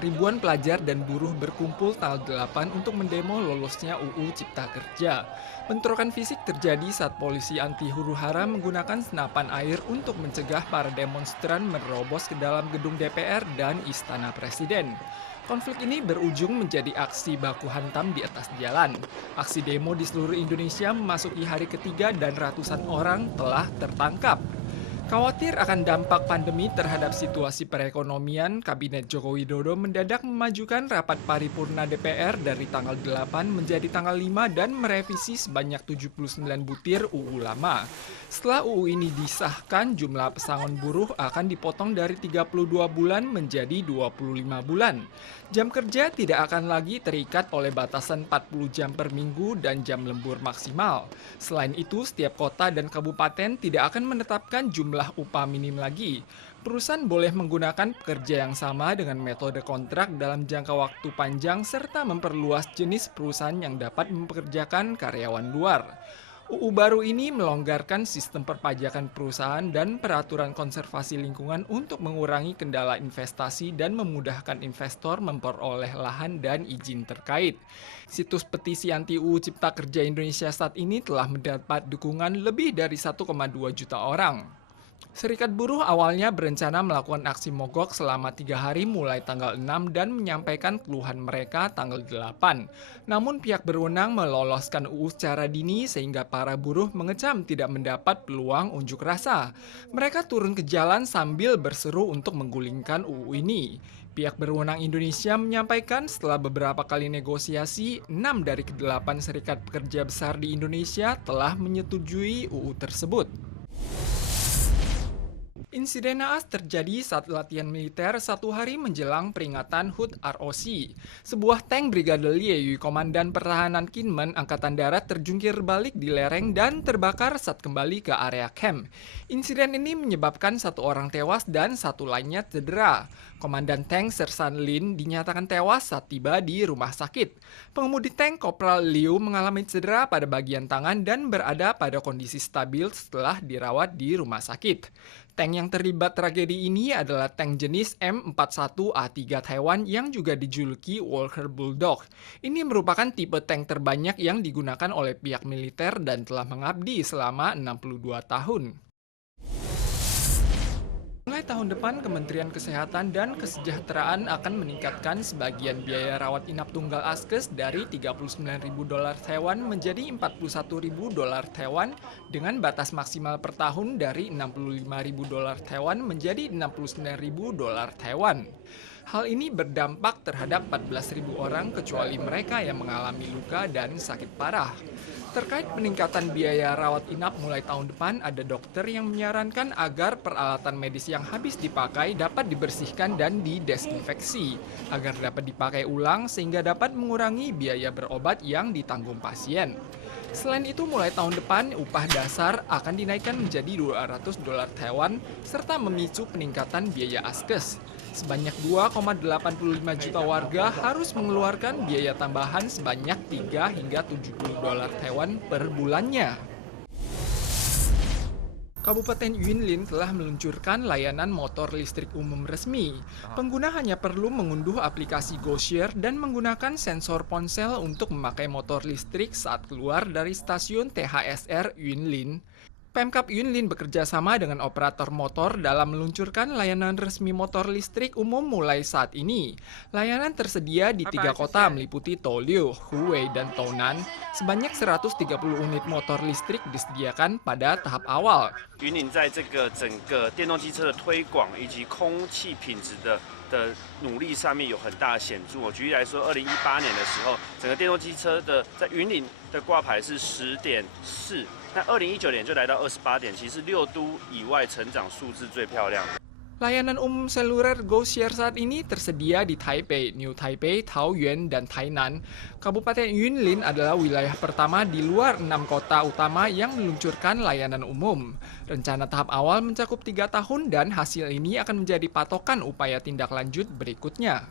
Ribuan pelajar dan buruh berkumpul tanggal 8 untuk mendemo lolosnya UU Cipta Kerja. Bentrokan fisik terjadi saat polisi anti huru-hara menggunakan senapan air untuk mencegah para demonstran menerobos ke dalam gedung DPR dan Istana Presiden. Konflik ini berujung menjadi aksi baku hantam di atas jalan. Aksi demo di seluruh Indonesia memasuki hari ketiga dan ratusan orang telah tertangkap. Khawatir akan dampak pandemi terhadap situasi perekonomian, Kabinet Joko Widodo mendadak memajukan rapat paripurna DPR dari tanggal 8 menjadi tanggal 5 dan merevisi sebanyak 79 butir UU lama. Setelah UU ini disahkan, jumlah pesangon buruh akan dipotong dari 32 bulan menjadi 25 bulan. Jam kerja tidak akan lagi terikat oleh batasan 40 jam per minggu dan jam lembur maksimal. Selain itu, setiap kota dan kabupaten tidak akan menetapkan jumlah upah minim lagi. Perusahaan boleh menggunakan pekerja yang sama dengan metode kontrak dalam jangka waktu panjang serta memperluas jenis perusahaan yang dapat mempekerjakan karyawan luar. UU baru ini melonggarkan sistem perpajakan perusahaan dan peraturan konservasi lingkungan untuk mengurangi kendala investasi dan memudahkan investor memperoleh lahan dan izin terkait. Situs petisi anti UU Cipta Kerja Indonesia saat ini telah mendapat dukungan lebih dari 1,2 juta orang. Serikat buruh awalnya berencana melakukan aksi mogok selama 3 hari mulai tanggal 6 dan menyampaikan keluhan mereka tanggal 8. Namun pihak berwenang meloloskan UU secara dini sehingga para buruh mengecam tidak mendapat peluang unjuk rasa. Mereka turun ke jalan sambil berseru untuk menggulingkan UU ini. Pihak berwenang Indonesia menyampaikan setelah beberapa kali negosiasi, 6 dari ke-8 serikat pekerja besar di Indonesia telah menyetujui UU tersebut. Insiden naas terjadi saat latihan militer 1 hari menjelang peringatan HUT ROC. Sebuah tank Brigade Lieyue Komandan Pertahanan Kinmen Angkatan Darat terjungkir balik di lereng dan terbakar saat kembali ke area camp. Insiden ini menyebabkan 1 orang tewas dan 1 lainnya cedera. Komandan tank Sersan Lin dinyatakan tewas saat tiba di rumah sakit. Pengemudi tank Kopral Liu mengalami cedera pada bagian tangan dan berada pada kondisi stabil setelah dirawat di rumah sakit. Tank yang terlibat tragedi ini adalah tank jenis M41A3 Taiwan yang juga dijuluki Walker Bulldog. Ini merupakan tipe tank terbanyak yang digunakan oleh pihak militer dan telah mengabdi selama 62 tahun. Mulai tahun depan, Kementerian Kesehatan dan Kesejahteraan akan meningkatkan sebagian biaya rawat inap tunggal Askes dari $39.000 Taiwan menjadi $41.000 Taiwan dengan batas maksimal per tahun dari $65.000 Taiwan menjadi $69.000 Taiwan. Hal ini berdampak terhadap 14.000 orang kecuali mereka yang mengalami luka dan sakit parah. Terkait peningkatan biaya rawat inap mulai tahun depan, ada dokter yang menyarankan agar peralatan medis yang habis dipakai dapat dibersihkan dan didesinfeksi, agar dapat dipakai ulang sehingga dapat mengurangi biaya berobat yang ditanggung pasien. Selain itu, mulai tahun depan, upah dasar akan dinaikkan menjadi $200 Taiwan, serta memicu peningkatan biaya Askes. Sebanyak 2,85 juta warga harus mengeluarkan biaya tambahan sebanyak 3 hingga $70 Taiwan per bulannya. Kabupaten Yunlin telah meluncurkan layanan motor listrik umum resmi. Pengguna hanya perlu mengunduh aplikasi GoShare dan menggunakan sensor ponsel untuk memakai motor listrik saat keluar dari stasiun THSR Yunlin. Pemkab Yunlin bekerja sama dengan operator motor dalam meluncurkan layanan resmi motor listrik umum mulai saat ini. Layanan tersedia di 3 kota meliputi Toliu, Huwei, dan Taunan. Sebanyak 130 unit motor listrik disediakan pada tahap awal. 云林在这个整个电动机车的推广以及空气品质的努力上面有很大的显著。我举例来说，2018年的时候，整个电动机车在云林的挂牌是10.4，那2019年就来到28点，其实6都以外成长数字最漂亮的。 Layanan umum seluler GoShare saat ini tersedia di Taipei, New Taipei, Taoyuan, dan Tainan. Kabupaten Yunlin adalah wilayah pertama di luar 6 kota utama yang meluncurkan layanan umum. Rencana tahap awal mencakup 3 tahun dan hasil ini akan menjadi patokan upaya tindak lanjut berikutnya.